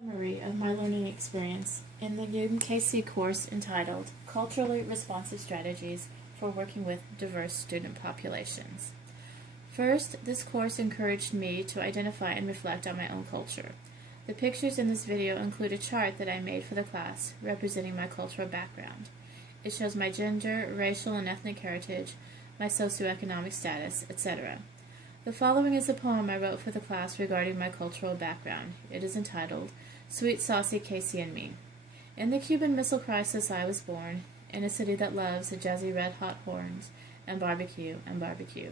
Summary of my learning experience in the UMKC course entitled Culturally Responsive Strategies for Working with Diverse Student Populations. First, this course encouraged me to identify and reflect on my own culture. The pictures in this video include a chart that I made for the class representing my cultural background. It shows my gender, racial and ethnic heritage, my socioeconomic status, etc. The following is a poem I wrote for the class regarding my cultural background. It is entitled, Sweet Saucy Casey and Me. In the Cuban Missile Crisis I was born, in a city that loves the jazzy red-hot horns, and barbecue, and barbecue.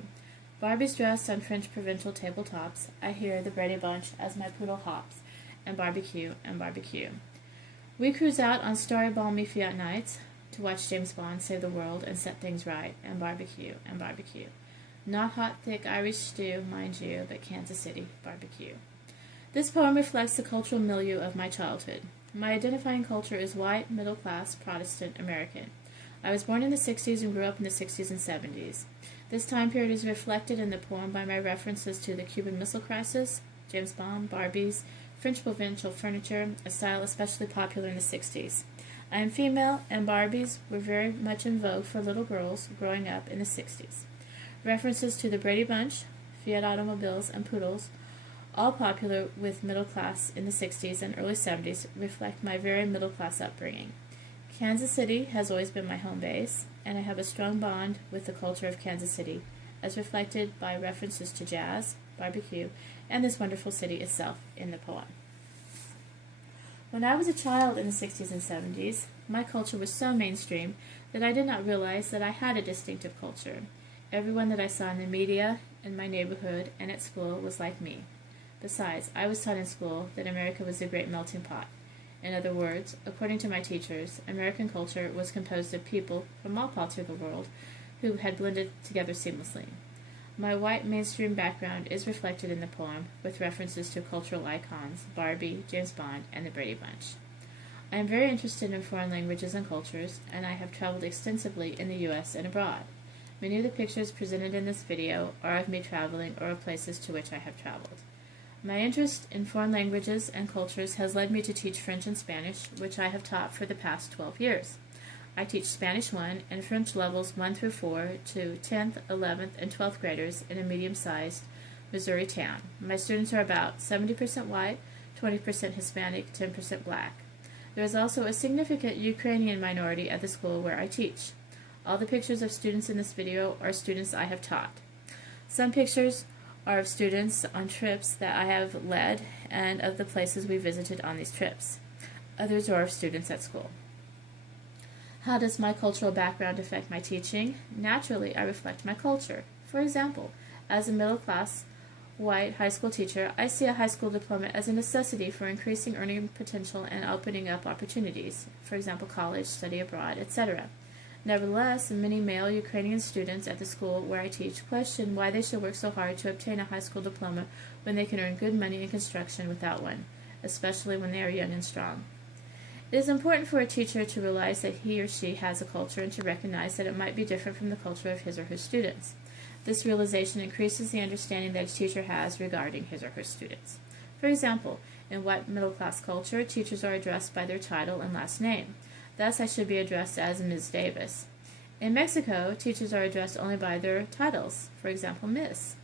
Barbies dressed on French provincial tabletops, I hear the Brady Bunch as my poodle hops, and barbecue, and barbecue. We cruise out on starry balmy Fiat nights to watch James Bond save the world and set things right, and barbecue, and barbecue. Not hot, thick Irish stew, mind you, but Kansas City barbecue. This poem reflects the cultural milieu of my childhood. My identifying culture is white, middle-class, Protestant American. I was born in the 60s and grew up in the 60s and 70s. This time period is reflected in the poem by my references to the Cuban Missile Crisis, James Bond, Barbies, French provincial furniture, a style especially popular in the 60s. I am female, and Barbies were very much in vogue for little girls growing up in the 60s. References to the Brady Bunch, Fiat automobiles, and poodles, all popular with middle class in the 60s and early 70s, reflect my very middle class upbringing. Kansas City has always been my home base, and I have a strong bond with the culture of Kansas City, as reflected by references to jazz, barbecue, and this wonderful city itself in the poem. When I was a child in the 60s and 70s, my culture was so mainstream that I did not realize that I had a distinctive culture. Everyone that I saw in the media, in my neighborhood, and at school was like me. Besides, I was taught in school that America was a great melting pot. In other words, according to my teachers, American culture was composed of people from all parts of the world who had blended together seamlessly. My white mainstream background is reflected in the poem with references to cultural icons, Barbie, James Bond, and the Brady Bunch. I am very interested in foreign languages and cultures, and I have traveled extensively in the U.S. and abroad. Many of the pictures presented in this video are of me traveling or of places to which I have traveled. My interest in foreign languages and cultures has led me to teach French and Spanish, which I have taught for the past 12 years. I teach Spanish 1 and French levels 1 through 4 to 10th, 11th, and 12th graders in a medium-sized Missouri town. My students are about 70% white, 20% Hispanic, 10% black. There is also a significant Ukrainian minority at the school where I teach. All the pictures of students in this video are students I have taught. Some pictures are of students on trips that I have led and of the places we visited on these trips. Others are of students at school. How does my cultural background affect my teaching? Naturally, I reflect my culture. For example, as a middle-class white high school teacher, I see a high school diploma as a necessity for increasing earning potential and opening up opportunities, for example, college, study abroad, etc. Nevertheless, many male Ukrainian students at the school where I teach question why they should work so hard to obtain a high school diploma when they can earn good money in construction without one, especially when they are young and strong. It is important for a teacher to realize that he or she has a culture and to recognize that it might be different from the culture of his or her students. This realization increases the understanding that a teacher has regarding his or her students. For example, in white middle-class culture, teachers are addressed by their title and last name. Thus, I should be addressed as Ms. Davis. In Mexico, teachers are addressed only by their titles, for example, Miss.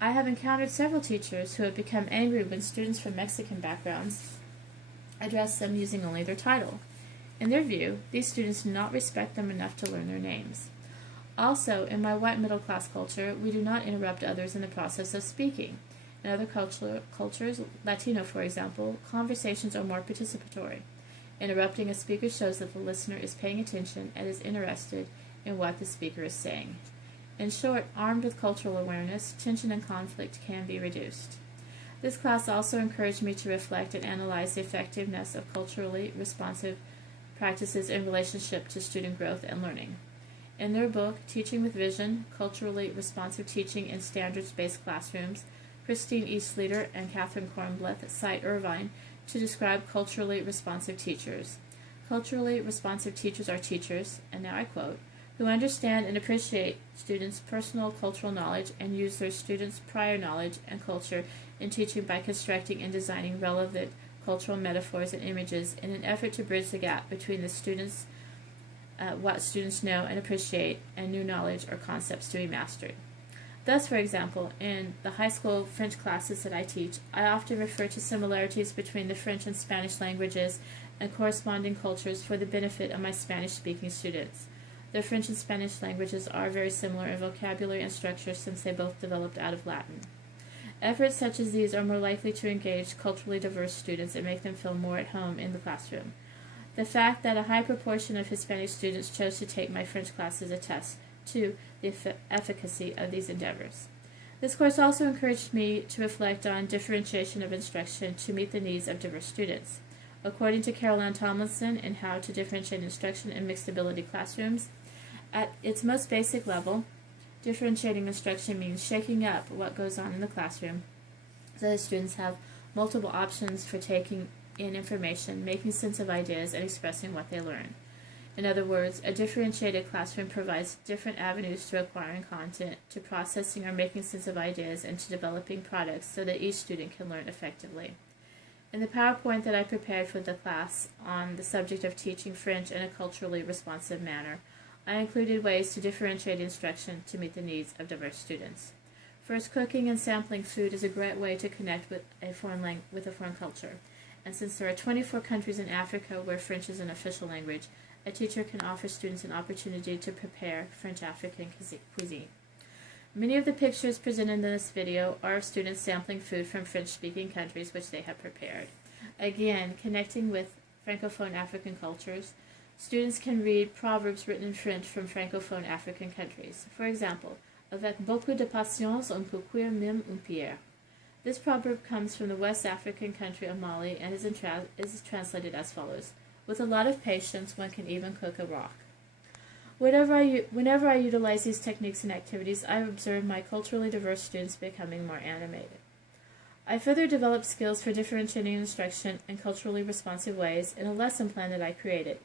I have encountered several teachers who have become angry when students from Mexican backgrounds address them using only their title. In their view, these students do not respect them enough to learn their names. Also, in my white middle-class culture, we do not interrupt others in the process of speaking. In other cultures, Latino for example, conversations are more participatory. Interrupting a speaker shows that the listener is paying attention and is interested in what the speaker is saying. In short, armed with cultural awareness, tension and conflict can be reduced. This class also encouraged me to reflect and analyze the effectiveness of culturally responsive practices in relationship to student growth and learning. In their book, Teaching with Vision, Culturally Responsive Teaching in Standards-Based Classrooms, Christine Eastleader and Catherine Kornbleth cite Irvine to describe culturally responsive teachers. Culturally responsive teachers are teachers, and now I quote, who understand and appreciate students' personal cultural knowledge and use their students' prior knowledge and culture in teaching by constructing and designing relevant cultural metaphors and images in an effort to bridge the gap between the students, what students know and appreciate, and new knowledge or concepts to be mastered. Thus, for example, in the high school French classes that I teach, I often refer to similarities between the French and Spanish languages and corresponding cultures for the benefit of my Spanish-speaking students. The French and Spanish languages are very similar in vocabulary and structure since they both developed out of Latin. Efforts such as these are more likely to engage culturally diverse students and make them feel more at home in the classroom. The fact that a high proportion of Hispanic students chose to take my French classes attests to the efficacy of these endeavors. This course also encouraged me to reflect on differentiation of instruction to meet the needs of diverse students. According to Caroline Tomlinson in How to Differentiate Instruction in Mixed Ability Classrooms, at its most basic level, differentiating instruction means shaking up what goes on in the classroom so that students have multiple options for taking in information, making sense of ideas, and expressing what they learn. In other words, a differentiated classroom provides different avenues to acquiring content, to processing or making sense of ideas, and to developing products so that each student can learn effectively. In the PowerPoint that I prepared for the class on the subject of teaching French in a culturally responsive manner, I included ways to differentiate instruction to meet the needs of diverse students. First, cooking and sampling food is a great way to connect with a foreign culture. And since there are 24 countries in Africa where French is an official language, a teacher can offer students an opportunity to prepare French African cuisine. Many of the pictures presented in this video are of students sampling food from French-speaking countries which they have prepared. Again, connecting with Francophone African cultures, students can read proverbs written in French from Francophone African countries. For example, avec beaucoup de patience on peut cuire même une pierre. This proverb comes from the West African country of Mali and is translated as follows: with a lot of patience, one can even cook a rock. Whenever I utilize these techniques and activities, I observe my culturally diverse students becoming more animated. I further developed skills for differentiating instruction in culturally responsive ways in a lesson plan that I created.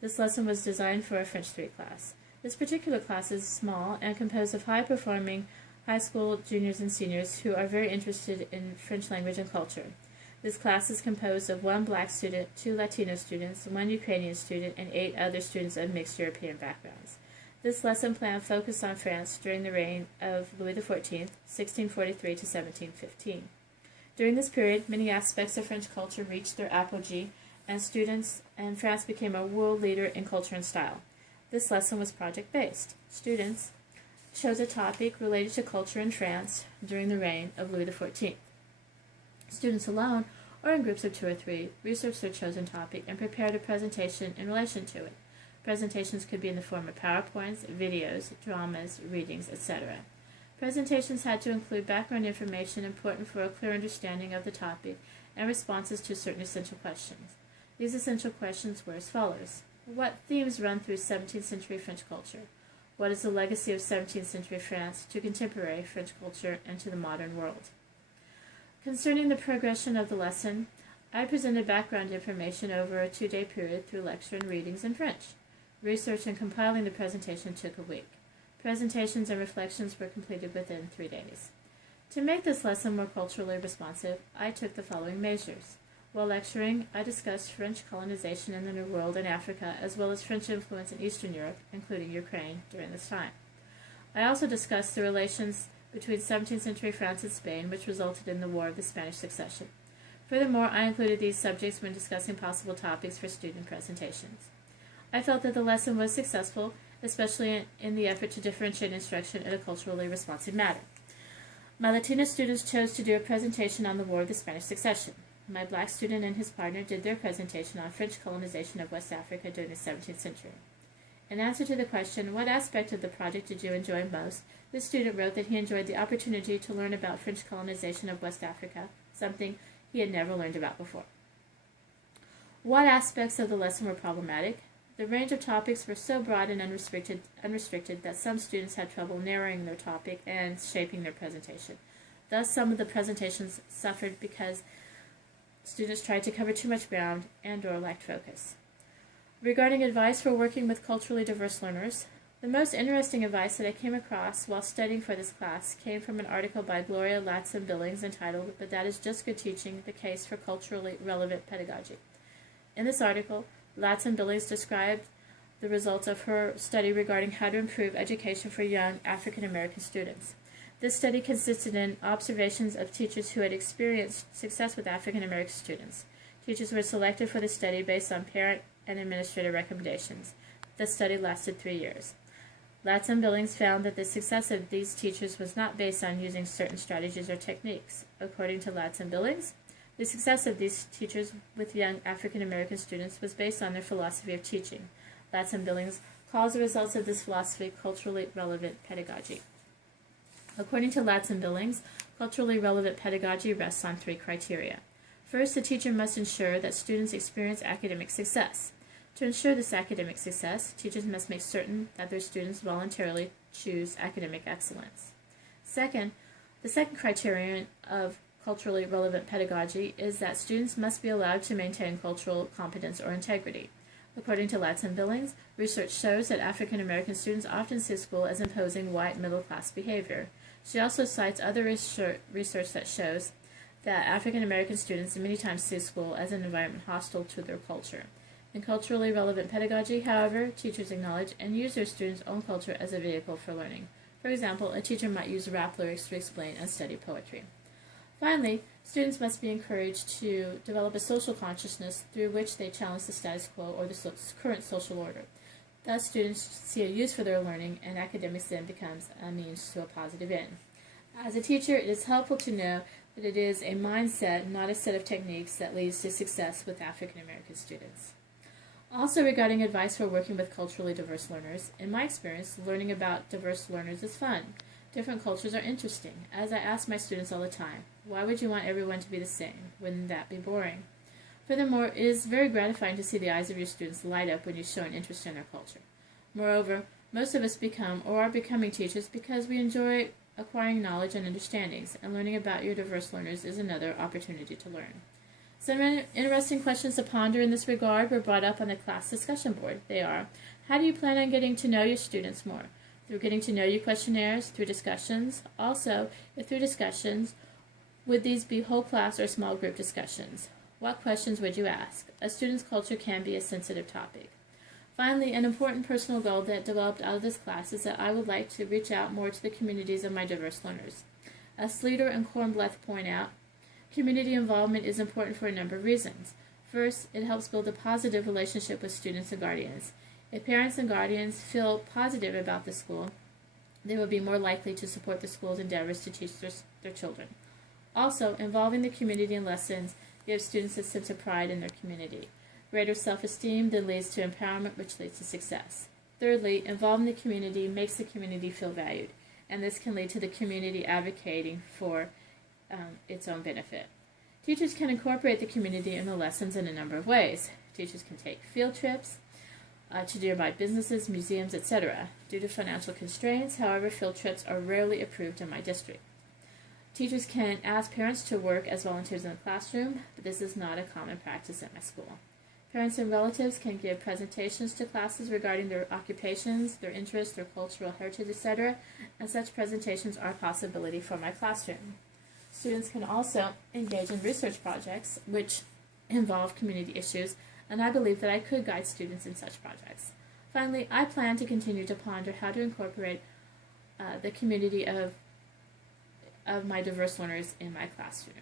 This lesson was designed for a French 3 class. This particular class is small and composed of high-performing high school juniors and seniors who are very interested in French language and culture. This class is composed of 1 black student, 2 Latino students, 1 Ukrainian student, and 8 other students of mixed European backgrounds. This lesson plan focused on France during the reign of Louis XIV, 1643 to 1715. During this period, many aspects of French culture reached their apogee, and France became a world leader in culture and style. This lesson was project-based. Students chose a topic related to culture in France during the reign of Louis XIV. Students alone, or in groups of 2 or 3, researched their chosen topic and prepared a presentation in relation to it. Presentations could be in the form of PowerPoints, videos, dramas, readings, etc. Presentations had to include background information important for a clear understanding of the topic and responses to certain essential questions. These essential questions were as follows: what themes run through 17th century French culture? What is the legacy of 17th century France to contemporary French culture and to the modern world? Concerning the progression of the lesson, I presented background information over a 2-day period through lecture and readings in French. Research and compiling the presentation took a week. Presentations and reflections were completed within 3 days. To make this lesson more culturally responsive, I took the following measures. While lecturing, I discussed French colonization in the New World and Africa, as well as French influence in Eastern Europe, including Ukraine, during this time. I also discussed the relations between 17th century France and Spain, which resulted in the War of the Spanish Succession. Furthermore, I included these subjects when discussing possible topics for student presentations. I felt that the lesson was successful, especially in the effort to differentiate instruction in a culturally responsive manner. My Latina students chose to do a presentation on the War of the Spanish Succession. My black student and his partner did their presentation on French colonization of West Africa during the 17th century. In answer to the question, what aspect of the project did you enjoy most, this student wrote that he enjoyed the opportunity to learn about French colonization of West Africa, something he had never learned about before. What aspects of the lesson were problematic? The range of topics were so broad and unrestricted that some students had trouble narrowing their topic and shaping their presentation. Thus, some of the presentations suffered because students tried to cover too much ground and/or lacked focus. Regarding advice for working with culturally diverse learners, The most interesting advice that I came across while studying for this class came from an article by Gloria Ladson-Billings entitled, "But That Is Just Good Teaching, the Case for Culturally Relevant Pedagogy." In this article, Ladson-Billings described the results of her study regarding how to improve education for young African American students. This study consisted in observations of teachers who had experienced success with African American students. Teachers were selected for the study based on parent and administrator recommendations. The study lasted 3 years. Ladson-Billings found that the success of these teachers was not based on using certain strategies or techniques. According to Ladson-Billings, the success of these teachers with young African American students was based on their philosophy of teaching. Ladson-Billings calls the results of this philosophy culturally relevant pedagogy. According to Ladson-Billings, culturally relevant pedagogy rests on 3 criteria. First, the teacher must ensure that students experience academic success. To ensure this academic success, teachers must make certain that their students voluntarily choose academic excellence. Second, the second criterion of culturally relevant pedagogy is that students must be allowed to maintain cultural competence or integrity. According to Ladson-Billings, research shows that African American students often see school as imposing white middle-class behavior. She also cites other research that shows that African American students many times see school as an environment hostile to their culture. In culturally relevant pedagogy, however, teachers acknowledge and use their students' own culture as a vehicle for learning. For example, a teacher might use rap lyrics to explain and study poetry. Finally, students must be encouraged to develop a social consciousness through which they challenge the status quo or the current social order. Thus, students see a use for their learning, and academics then becomes a means to a positive end. As a teacher, it is helpful to know that it is a mindset, not a set of techniques, that leads to success with African American students. Also, regarding advice for working with culturally diverse learners, in my experience, learning about diverse learners is fun. Different cultures are interesting. As I ask my students all the time, why would you want everyone to be the same? Wouldn't that be boring? Furthermore, it is very gratifying to see the eyes of your students light up when you show an interest in their culture. Moreover, most of us become or are becoming teachers because we enjoy acquiring knowledge and understandings, and learning about your diverse learners is another opportunity to learn. Some interesting questions to ponder in this regard were brought up on the class discussion board. They are, how do you plan on getting to know your students more? Through getting to know you questionnaires, through discussions. Also, if through discussions, would these be whole class or small group discussions? What questions would you ask? A student's culture can be a sensitive topic. Finally, an important personal goal that developed out of this class is that I would like to reach out more to the communities of my diverse learners. As Sleater and Kornbleth point out, community involvement is important for a number of reasons. First, it helps build a positive relationship with students and guardians. If parents and guardians feel positive about the school, they will be more likely to support the school's endeavors to teach their children. Also, involving the community in lessons gives students a sense of pride in their community. Greater self-esteem then leads to empowerment, which leads to success. Thirdly, involving the community makes the community feel valued, and this can lead to the community advocating for its own benefit. Teachers can incorporate the community in the lessons in a number of ways. Teachers can take field trips to nearby businesses, museums, etc. Due to financial constraints, however, field trips are rarely approved in my district. Teachers can ask parents to work as volunteers in the classroom, but this is not a common practice at my school. Parents and relatives can give presentations to classes regarding their occupations, their interests, their cultural heritage, etc., and such presentations are a possibility for my classroom. Students can also engage in research projects which involve community issues, and I believe that I could guide students in such projects. Finally, I plan to continue to ponder how to incorporate the community of my diverse learners in my classroom.